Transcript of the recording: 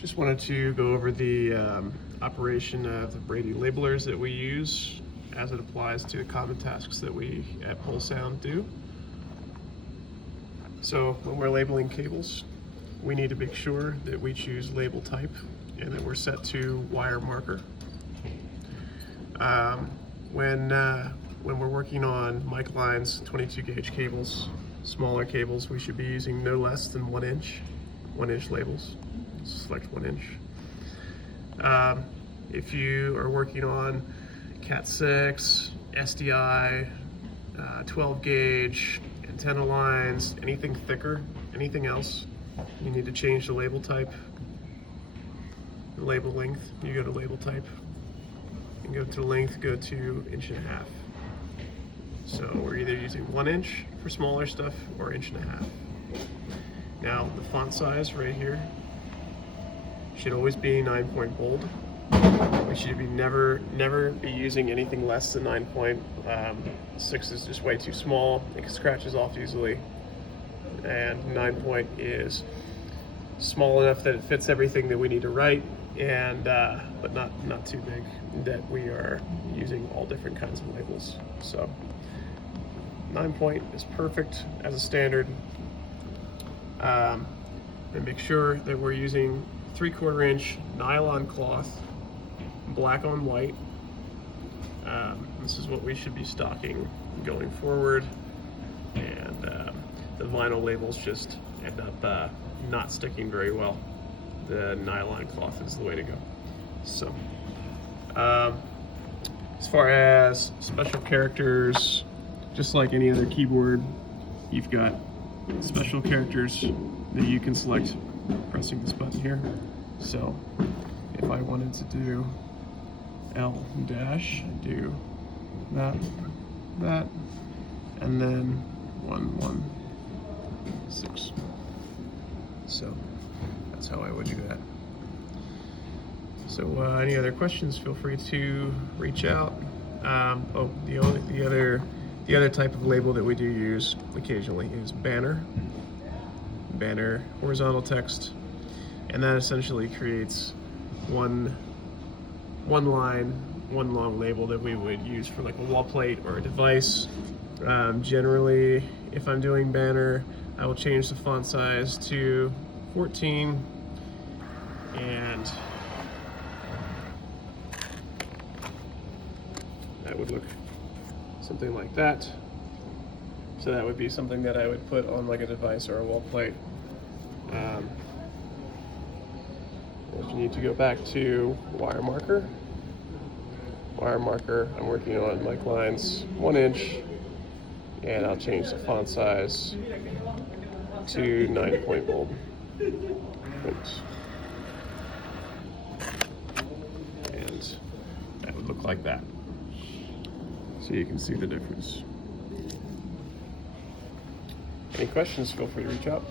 Just wanted to go over the operation of the Brady Labelers that we use as it applies to the common tasks that we at Pole Sound do. So when we're labeling cables, we need to make sure that we choose label type and that we're set to wire marker. When we're working on mic lines, 22 gauge cables, smaller cables, we should be using no less than 1 inch labels. Select 1 inch. If you are working on Cat 6, SDI, 12 gauge, antenna lines, anything thicker, anything else, you need to change the label type, the label length. You go to label type, and go to length, go to 1.5 inches. So we're either using 1 inch for smaller stuff or 1.5 inches. Now the font size right here should always be 9-point bold. We should be never be using anything less than 9 point. 6 is just way too small. It scratches off easily. And 9 point is small enough that it fits everything that we need to write, and but not too big that we are using all different kinds of labels. So 9 point is perfect as a standard. And make sure that we're using 3/4 inch nylon cloth, black on white. This is what we should be stocking going forward, and the vinyl labels just end up not sticking very well. The nylon cloth is the way to go. So as far as special characters, just like any other keyboard, you've got special characters that you can select pressing this button here. So if I wanted to do L dash, do that, and then 116. So that's how I would do that. So any other questions, feel free to reach out. The other type of label that we do use occasionally is banner horizontal text, and that essentially creates one line, one long label that we would use for like a wall plate or a device. Generally, if I'm doing banner, I will change the font size to 14, and that would look something like that. So that would be something that I would put on like a device or a wall plate. If you need to go back to wire marker, I'm working on mic lines 1 inch, and I'll change the font size to 9-point bold. And that would look like that. So you can see the difference. Any questions, feel free to reach out.